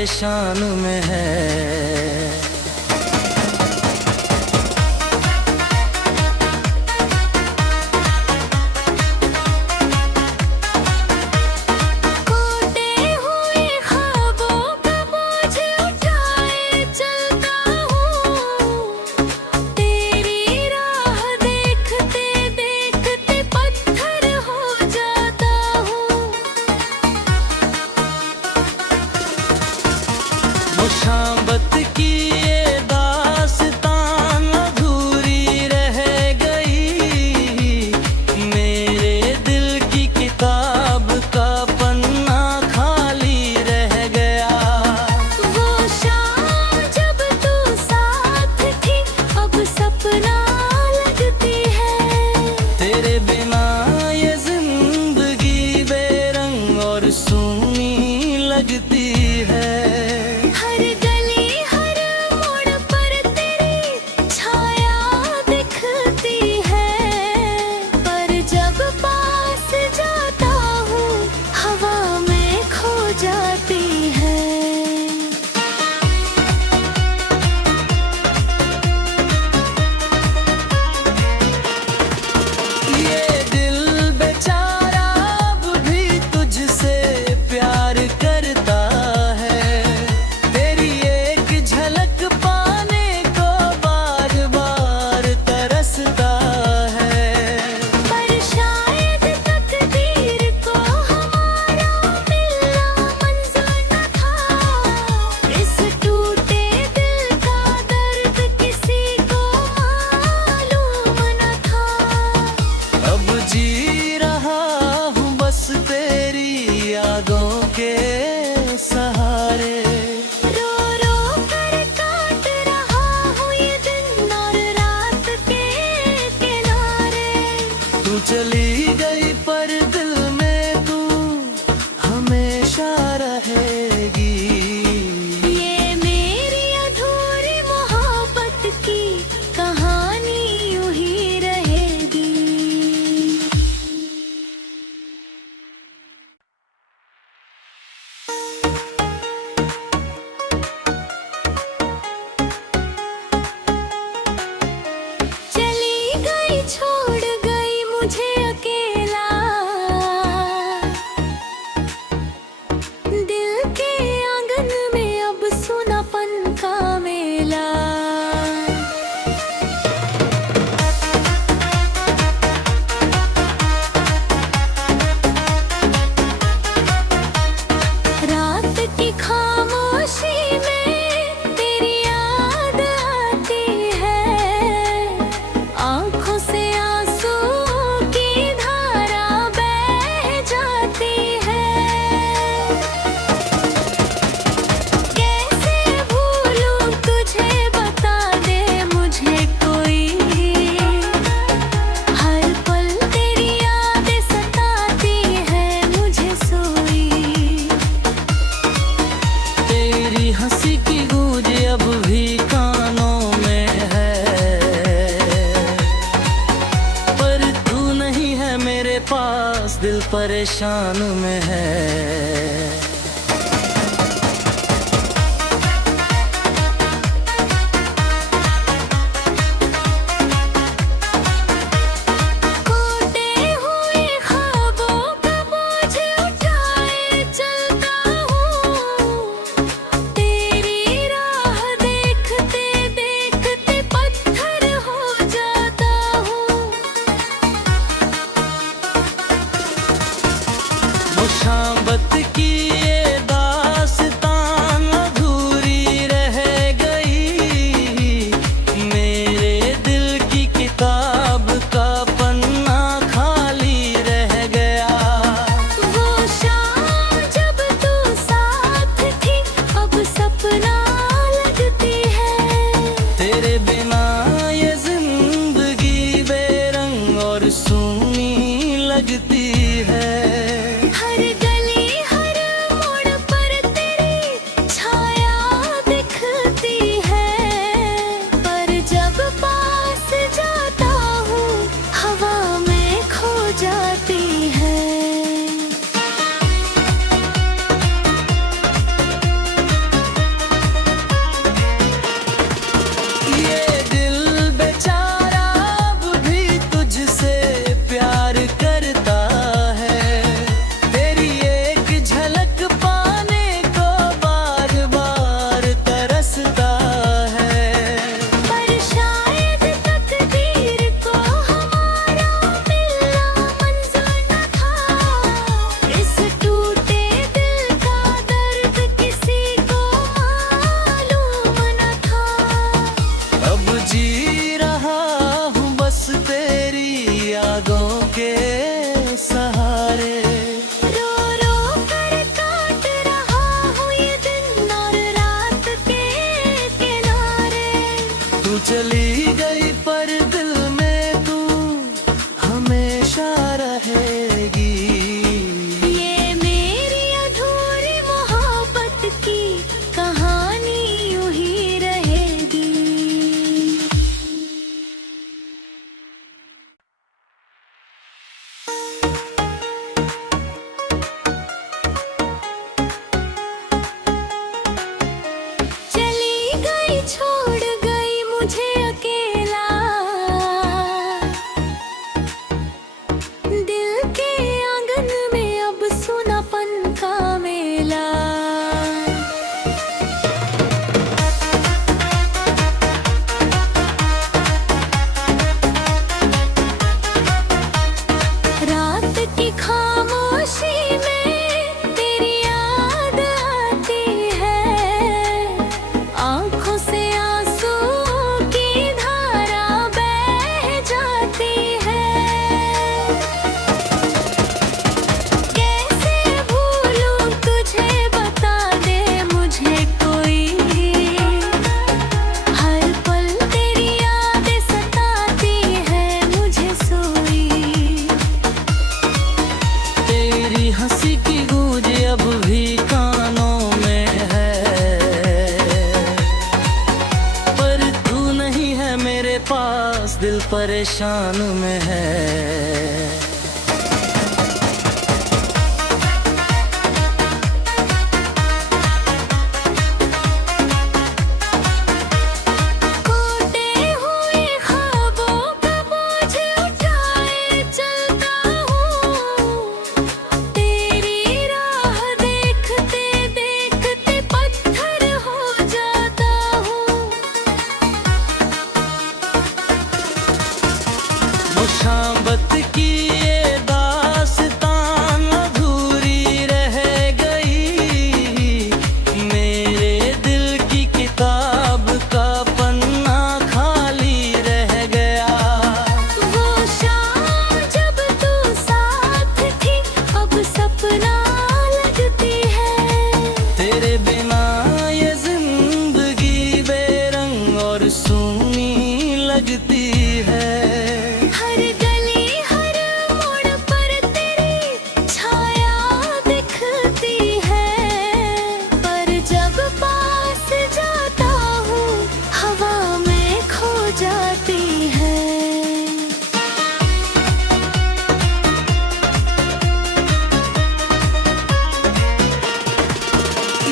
परेशान में है। शांबत की ये दास्तान अधूरी रह गई, मेरे दिल की किताब का पन्ना खाली रह गया। वो शाम जब तू साथ थी अब सपना लगती है। तेरे बिना ये जिंदगी बेरंग और सूनी लगती है। जी रहा हूँ बस तेरी यादों के सहारे। रो रो कर काट रहा हूँ ये दिन और रात के किनारे। तू चली गई पर दिल में तू हमेशा रहेगी। ये मेरी अधूरी मोहब्बत की कहानी यूं ही रहेगी। छोड़ गई मुझे अकेला, दिल के आंगन में अब सुनापन का मेला। रात की खामोशी में तेरी याद आती है, आँखों से आंसू की धारा बह जाती है। कैसे भूलूं तुझे बता दे मुझे कोई, हर पल तेरी यादें सताती है मुझे सोई। तेरी हंसी की गूंज अब भी कानों में है, पर तू नहीं है मेरे पास, दिल परेशान में है। शांबत चली गई पर दिल में तू हमेशा रहेगी। ये मेरी अधूरी मोहब्बत की कहानी यूं ही रहेगी। चली गई छोड़ गई मुझे अकेला, दिल के आंगन में अब सुनापन का मेला। रात की खामोशी में तेरी याद आती है, आंखों से आंसू की धारा बह जाती है। कैसे भूलूं तुझे बता दे मुझे कोई, हर पल तेरी यादें सताती है मुझे सोई। तेरी हंसी की गूंज अब भी कानों में है, पर तू नहीं है मेरे पास, दिल परेशान में है। टूटे हुए ख्वाबों का बोझ उठाए चलता हूँ, तेरी राह देखते देखते पत्थर हो जाता हूँ। मुशाबत की ये दास्तान अधूरी रह गई, मेरे दिल की किताब का पन्ना खाली रह गया। वो शाम जब तू साथ थी अब सपना लगती है। तेरे बिना ये जिंदगी बेरंग और सूनी लगती है। हर गली हर मोड़ पर तेरी छाया दिखती है, पर जब पास जाता हूँ हवा में खो जाती है।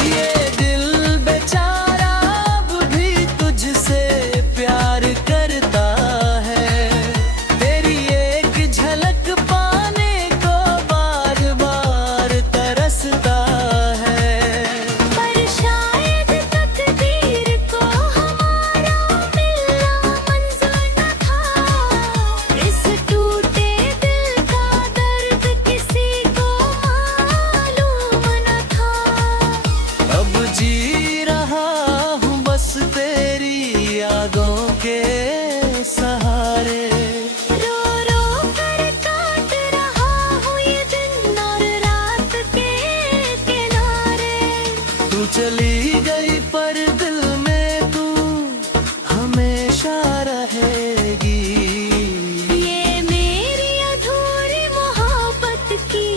ये दिल बेचारा अब भी तुझसे प्यार करता है, तेरी एक झलक पाने को बार बार तरसता है। पर शायद तकदीर को हमारा मिलना मंजूर न था, इस टूटे दिल का दर्द किसी को मालूम न था। अब जी रहा हूँ बस तेरी यादों के सहारे। रो रो कर काट रहा हूँ ये दिन और रात के किनारे। तू चली गई पर दिल में तू हमेशा रहेगी। ये मेरी अधूरी मोहब्बत की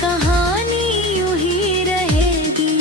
कहानी यूं ही रहेगी।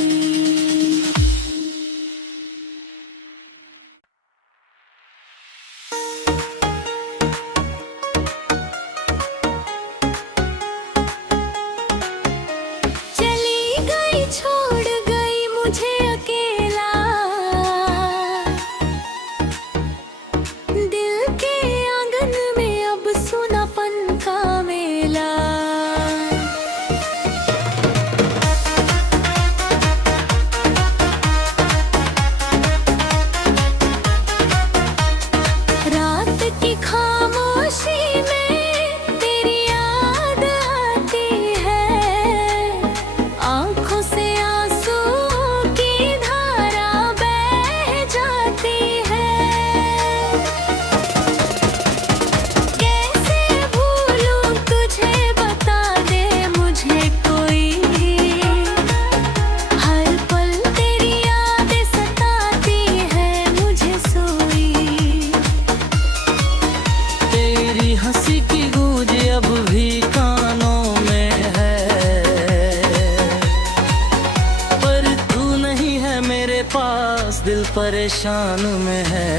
पास दिल परेशान में है।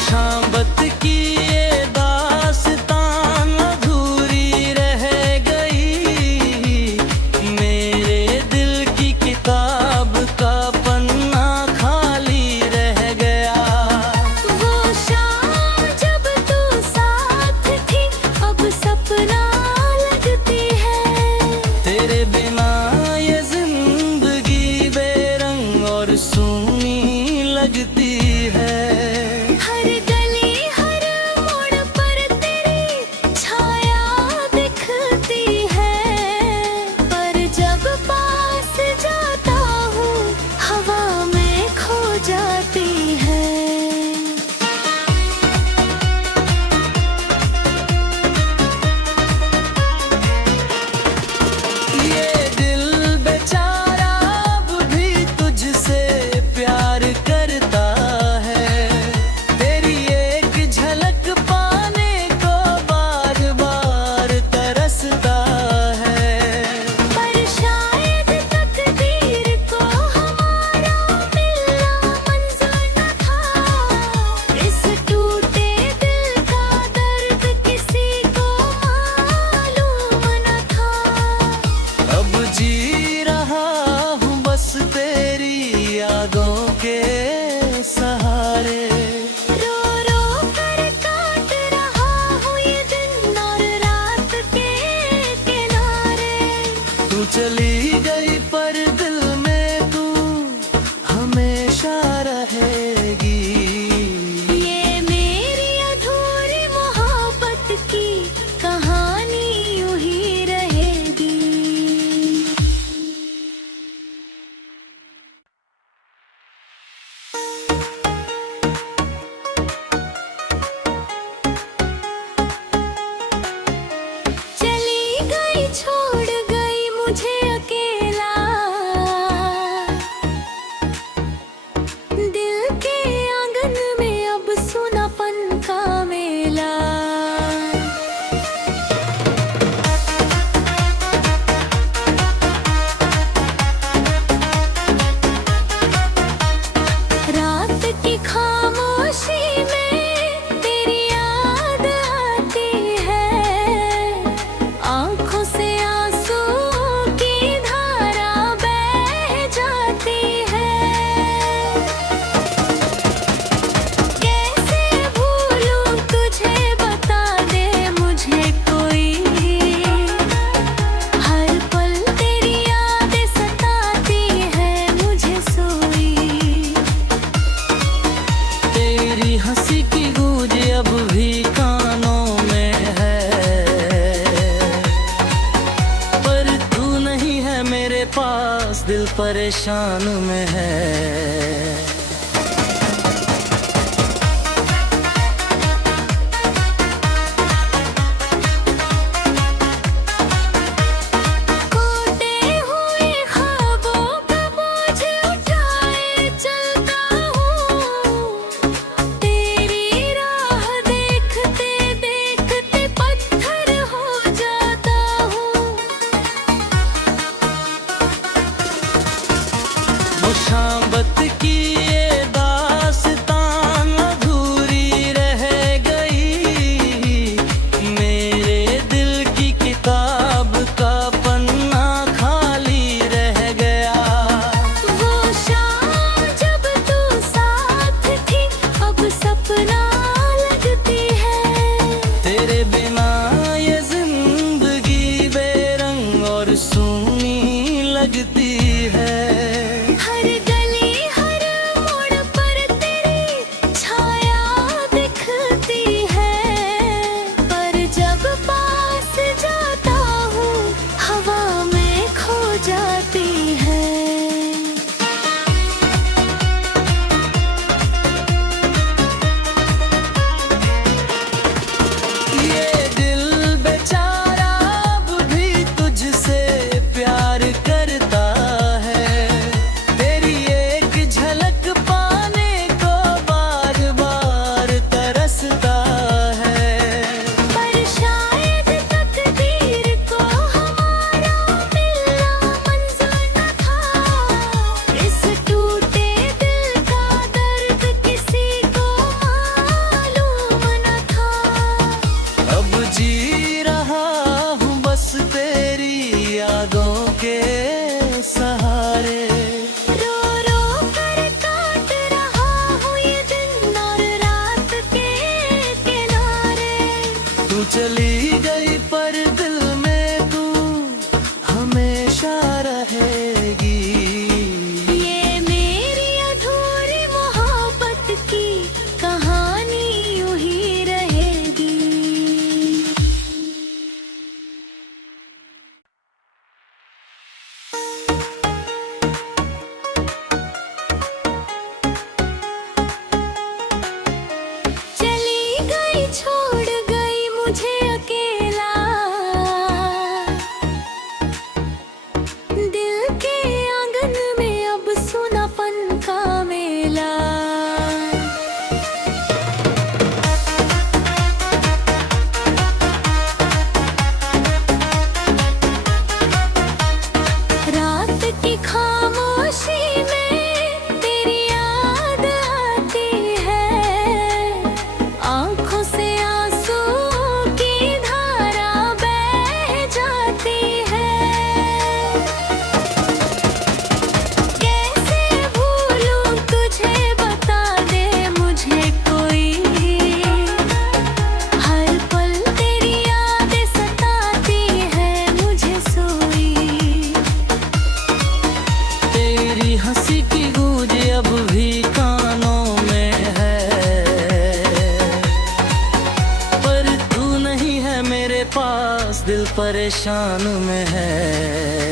शांबत की ये दास्तान अधूरी रह गई, मेरे दिल की किताब का पन्ना खाली रह गया। वो शाम जब तू साथ थी अब सपना लगती है, तेरे बिना ये जिंदगी बेरंग और सूनी लगती है। के सहारे रो रो कर काट रहा हूँ ये दिन और रात के किनारे। तू चली गई पर दिल में तू हमेशा रहेगी। ये मेरी अधूरी मोहब्बत की कहानी यूं ही रहेगी। छोड़ गई मुझे अकेला, दिल के आंगन में अब सुनापन का मेला। रात की खामोशी में तेरी याद आती है, आँखों से आंसू की धारा बह जाती है। कैसे भूलूं तुझे बता दे मुझे कोई, हर पल तेरी यादें सताती है मुझे सोई। तेरी हंसी की गूंज अब भी कानों में है, पर तू नहीं है मेरे पास दिल परेशान में है। शांबत चली गई पर दिल में तू हमेशा रहेगी। ये मेरी अधूरी मोहब्बत की कहानी यूं ही रहेगी। चली गई छोड़ गई मुझे अकेला, दिल के आंगन में अब सुनापन का मेला। रात की खामोशी में तेरी याद आती है, आंखों से आंसू की धारा बह जाती है। कैसे भूलूं तुझे बता दे मुझे कोई, हर पल तेरी यादें सताती है मुझे सोई। तेरी हंसी की गूंज अब भी कानों में है, पर तू नहीं है मेरे पास, दिल परेशान में है।